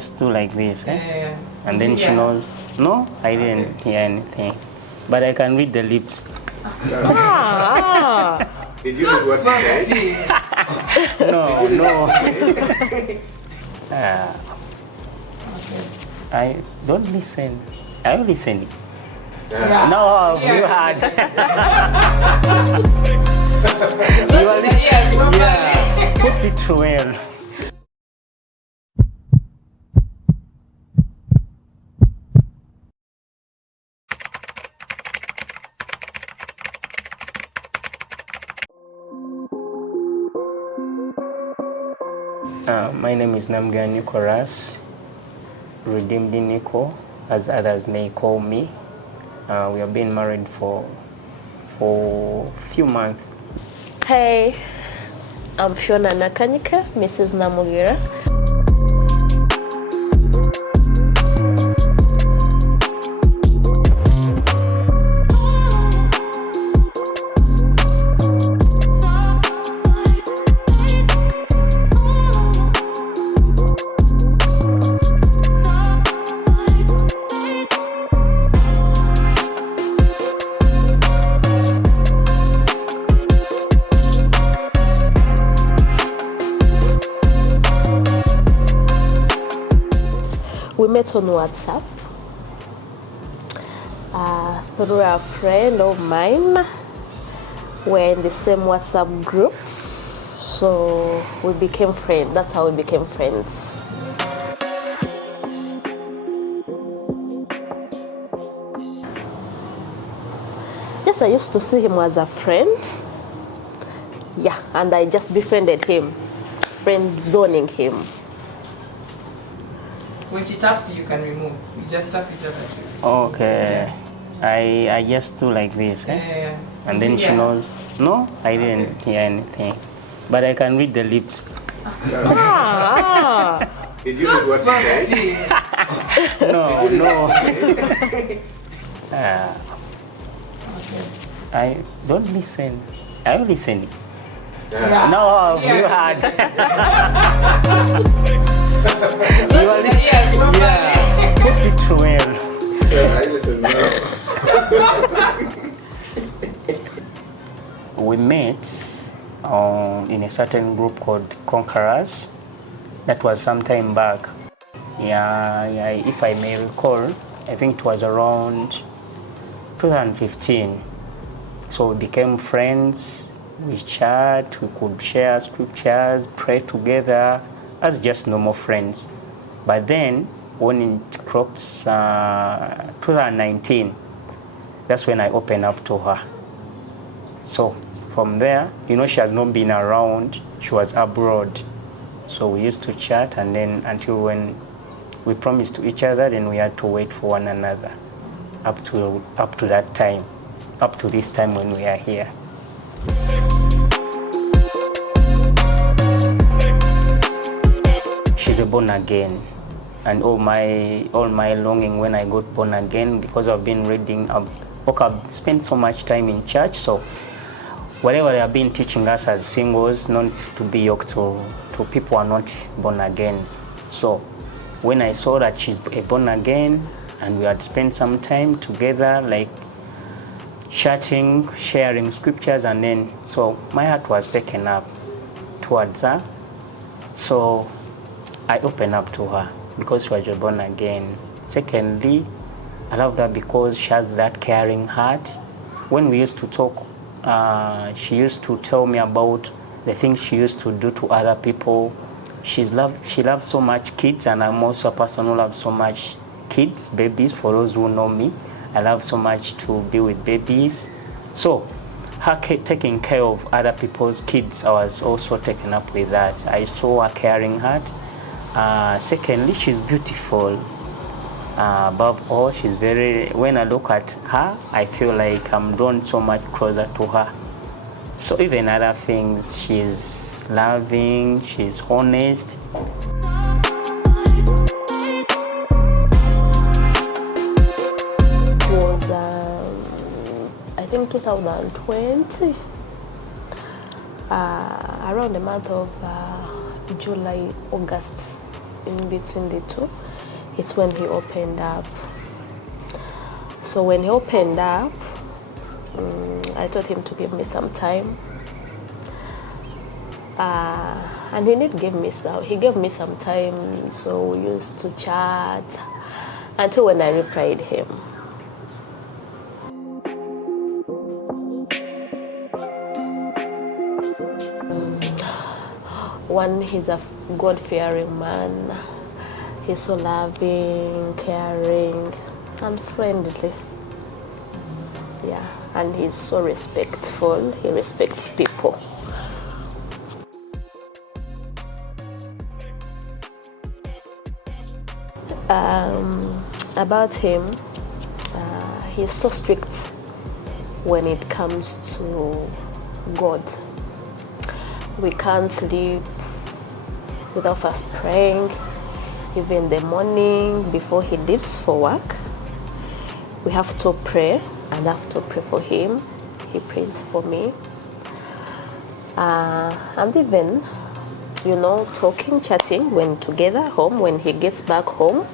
Just do like this, Yeah. And then she knows. No, I didn't hear anything. But I can read the lips. Did you read what she said? No. I don't listen. I listen. No, you had. Put it well. My name is Namga Nicholas, Redeemed Nico, as others may call me. We have been married for a few months. Hey, I'm Fiona Nakanyika, Mrs. Namugira. We met on WhatsApp through a friend of mine. We're in the same WhatsApp group, so we became friends. That's how we became friends. Yes, I used to see him as a friend. Yeah, and I just befriended him, friend zoning him. When she taps you, you can remove. You just tap each other. Okay. I just do like this, And then she knows. No, I didn't hear anything. But I can read the lips. Did you read what she said? No. I don't listen. I listen. No, you had. Put it well. I listen now. We met in a certain group called Conquerors. That was some time back. If I may recall, I think it was around 2015. So we became friends. We chat. We could share scriptures, pray together as just normal friends. But then, when it crops 2019, that's when I opened up to her. So from there, she has not been around. She was abroad. So we used to chat, and then until when we promised to each other, then we had to wait for one another up to that time, up to this time when we are here. She's a born again, and all my longing when I got born again, because I've been reading, I've spent so much time in church, so whatever they have been teaching us as singles, not to be yoked to people who are not born again. So when I saw that she's a born again, and we had spent some time together, like chatting, sharing scriptures, and then so my heart was taken up towards her. So I opened up to her because she was born again. Secondly, I loved her because she has that caring heart. When we used to talk, she used to tell me about the things she used to do to other people. She loves so much kids, and I'm also a person who loves so much kids, babies. For those who know me, I love so much to be with babies. So her taking care of other people's kids, I was also taken up with that. I saw her caring heart. Secondly, she's beautiful. Above all, she's when I look at her, I feel like I'm drawn so much closer to her. So even other things, she's loving, she's honest. It was, I think 2020, around the month of July, August. in between the two, it's when he opened up. So when he opened up, I told him to give me some time. And he did give me some. He gave me some time, so we used to chat until when I replied him. One, he's a God-fearing man. He's so loving, caring, and friendly. Yeah, and he's so respectful. He respects people. About him, he's so strict when it comes to God. We can't sleep without first praying. Even the morning before he leaves for work, we have to pray, and I have to pray for him. He prays for me. And even, talking, chatting, when together home, when he gets back home,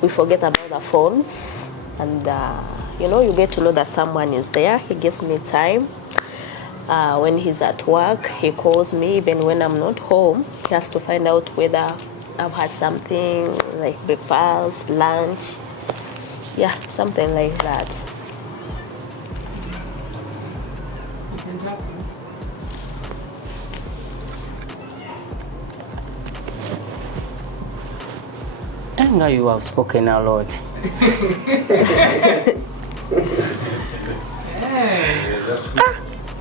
we forget about the phones. And, you get to know that someone is there. He gives me time. When he's at work, he calls me. Even when I'm not home, he has to find out whether I've had something like breakfast, lunch, something like that. You can talk. And now you have spoken a lot.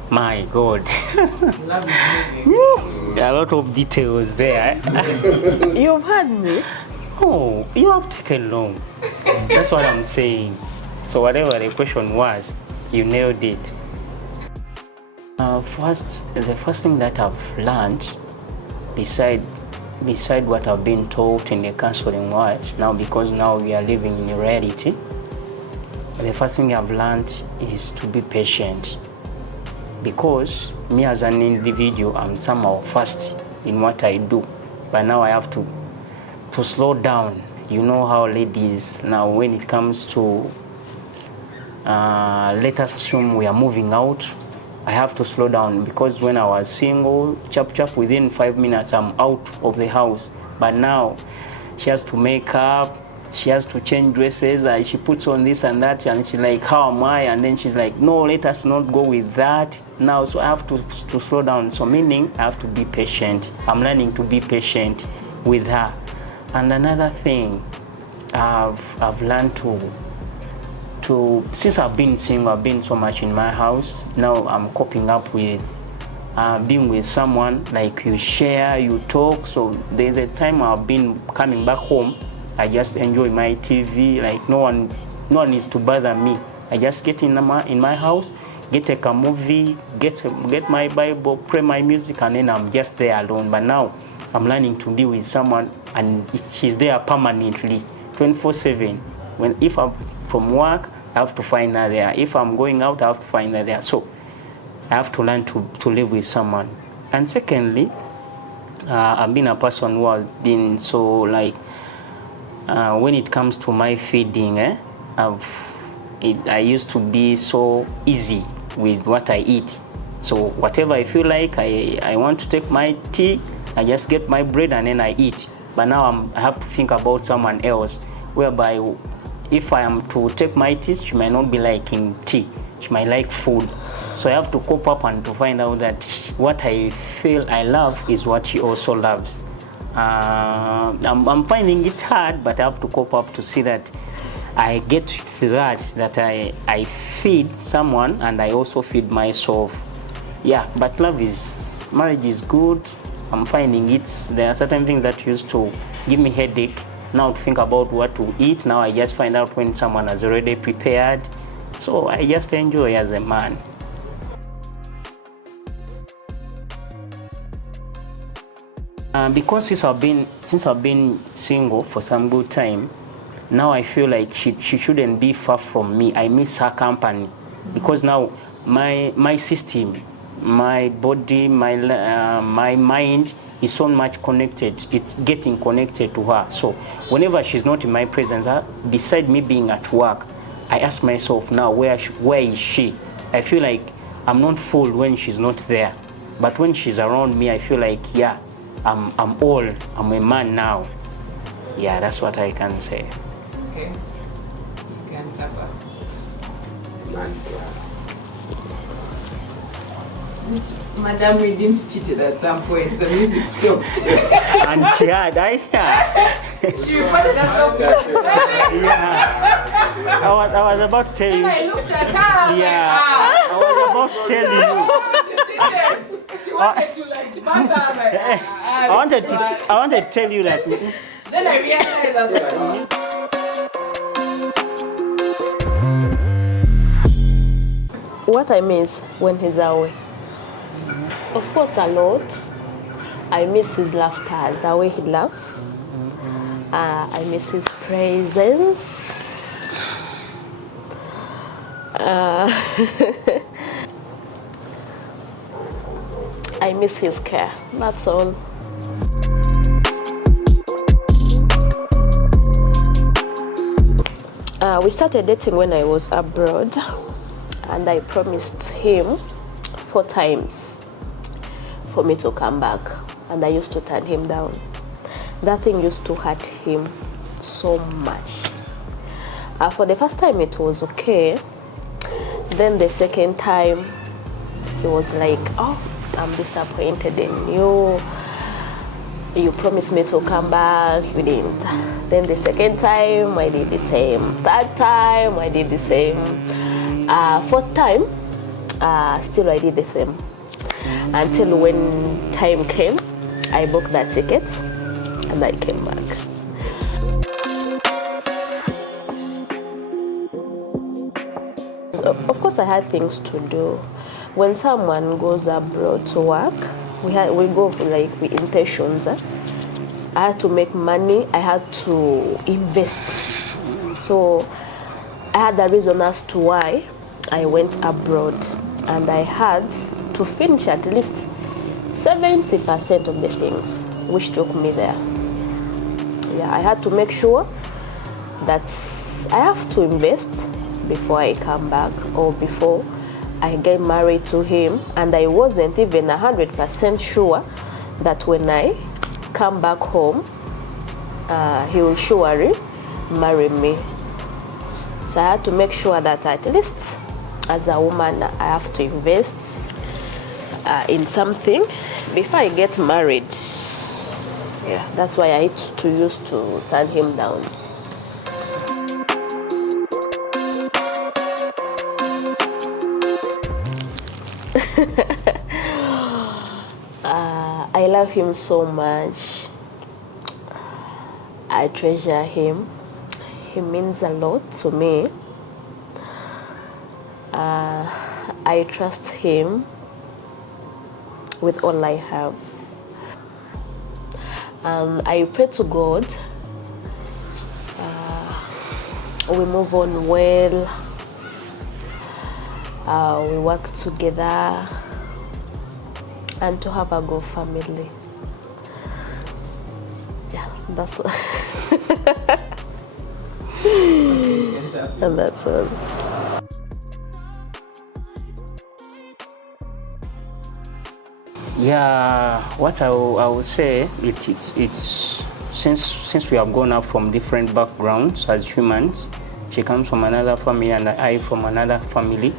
My God. Love is moving. A lot of details there. You've heard me. Oh, you have taken long. That's what I'm saying. So whatever the question was, you nailed it. The first thing that I've learned, beside what I've been taught in the counseling world, now because now we are living in reality, the first thing I've learned is to be patient. Because me as an individual, I'm somehow fast in what I do. But now I have to slow down. You know how ladies, now when it comes to, let us assume we are moving out, I have to slow down, because when I was single, chap, within 5 minutes, I'm out of the house. But now she has to make up, she has to change dresses, and she puts on this and that, and she's like, how am I? And then she's like, no, let us not go with that now. So I have to slow down. So meaning I have to be patient. I'm learning to be patient with her. And another thing I've learned to since I've been single, I've been so much in my house. Now I'm coping up with being with someone. Like, you share, you talk. So there's a time I've been coming back home, I just enjoy my TV. Like, no one is to bother me. I just get in my house, take a movie, get my Bible, pray my music, and then I'm just there alone. But now I'm learning to be with someone, and she's there permanently, 24/7. If I'm from work, I have to find her there. If I'm going out, I have to find her there. So I have to learn to live with someone. And secondly, I've been a person who has been so, like, when it comes to my feeding, I used to be so easy with what I eat. So whatever I feel like, I want to take my tea, I just get my bread and then I eat. But now I have to think about someone else, whereby if I am to take my tea, she might not be liking tea, she might like food. So I have to cope up and to find out that what I feel I love is what she also loves. I'm finding it hard, but I have to cope up to see that I get that I feed someone and I also feed myself. Yeah, but marriage is good. I'm finding there are certain things that used to give me headache. Now to think about what to eat, now I just find out when someone has already prepared. So I just enjoy as a man. Because since I've been single for some good time, now I feel like she shouldn't be far from me. I miss her company, because now my system, my body, my mind is so much connected. It's getting connected to her. So whenever she's not in my presence, beside me being at work, I ask myself now, where is she? I feel like I'm not full when she's not there. But when she's around me, I feel like, yeah, I'm a man now. Yeah, that's what I can say. Okay. Banter. This Madame Redeemed cheated at some point. The music stopped. And she had, She reported that something. yeah. I was about to tell you. I looked at her. Yeah, I was about to tell you. She wanted to like banter. I wanted to tell you that. Then I realized I was like, What I miss when he's away? Of course, a lot. I miss his laughter, the way he laughs. I miss his presence. I miss his care. That's all. We started dating when I was abroad, and I promised him 4 times for me to come back, and I used to turn him down. That thing used to hurt him so much. For the first time it was okay. Then the second time he was like, oh, I'm disappointed in you. You promised me to come back, you didn't. Then the second time I did the same. Third time I did the same. Fourth time, still I did the same. Until when time came, I booked that ticket and I came back. Of course, I had things to do. When someone goes abroad to work, we go for with intentions. I had to make money. I had to invest. So I had a reason as to why I went abroad, and I had to finish at least 70% of the things which took me there. Yeah, I had to make sure that I have to invest before I come back or before I get married to him, and I wasn't even 100% sure that when I come back home, he will surely marry me. So I had to make sure that at least as a woman, I have to invest in something before I get married. Yeah, that's why I used to turn him down. I love him so much. I treasure him. He means a lot to me. I trust him with all I have. I pray to God we move on well. We work together, and to have a good family. Yeah, that's all. And that's all. Yeah, what I will say, it's since we have grown up from different backgrounds as humans. She comes from another family and I from another family.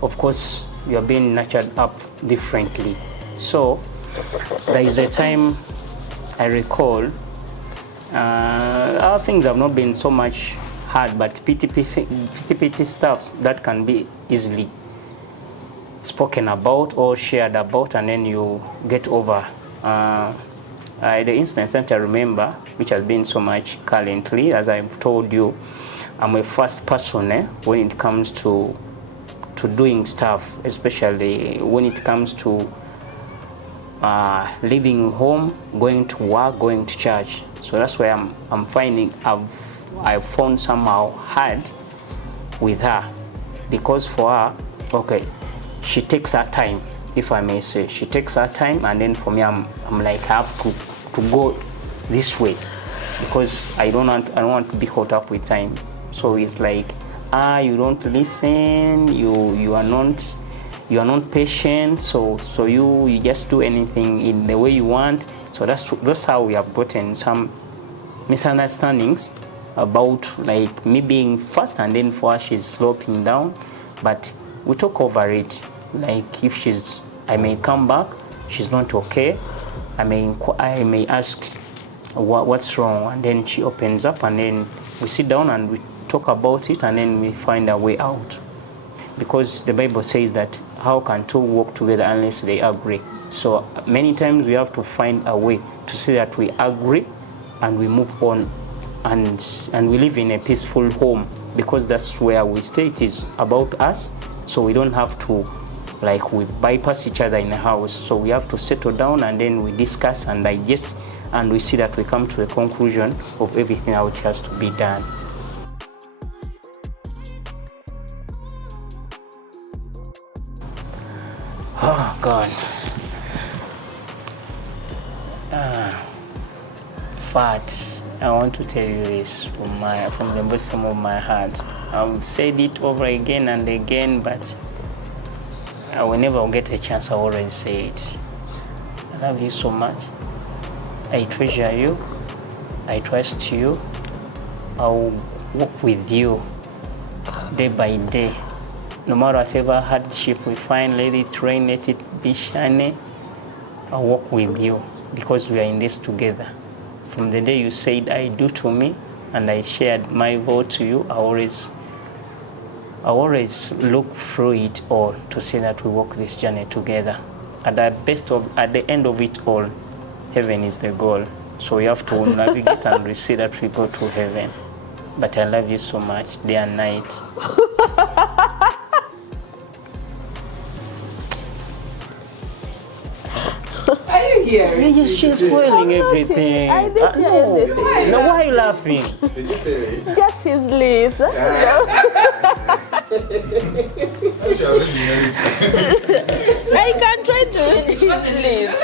Of course, we are being nurtured up differently. So there is a time I recall, our things have not been so much hard, but petty stuff that can be easily spoken about or shared about, and then you get over. The instance that I remember, which has been so much currently, as I've told you, I'm a first person when it comes to doing stuff, especially when it comes to leaving home, going to work, going to church. So that's why I'm finding I've found somehow hard with her, because for her, okay, she takes her time if I may say. She takes her time, and then for me, I'm like, I have to go this way because I don't want to be caught up with time. So it's like, you don't listen, you are not patient, so you just do anything in the way you want. So that's how we have gotten some misunderstandings about like me being fast and then for her she's sloping down. But we talk over it. Like if I may come back, she's not okay, I may ask what's wrong, and then she opens up, and then we sit down and we talk about it, and then we find a way out. Because the Bible says that how can two walk together unless they agree? So many times we have to find a way to see that we agree and we move on, and we live in a peaceful home, because that's where we stay. It is about us, so we don't have to like we bypass each other in the house. So we have to settle down, and then we discuss and digest, and we see that we come to a conclusion of everything that has to be done. Oh God. But I want to tell you this from the bottom of my heart. I've said it over again and again, but whenever I get a chance, I always say it. I love you so much. I treasure you. I trust you. I'll walk with you day by day. No matter whatever hardship we find, let it rain, let it be shiny, I'll walk with you, because we are in this together. From the day you said I do to me and I shared my vote to you, I always look through it all to see that we walk this journey together. At the end of it all, heaven is the goal. So we have to navigate and we see that we go to heaven. But I love you so much, day and night. Are you here? She's spoiling everything. I didn't hear anything. No, why are you laughing? Did you say it? Just his lips. I can try to read his lips.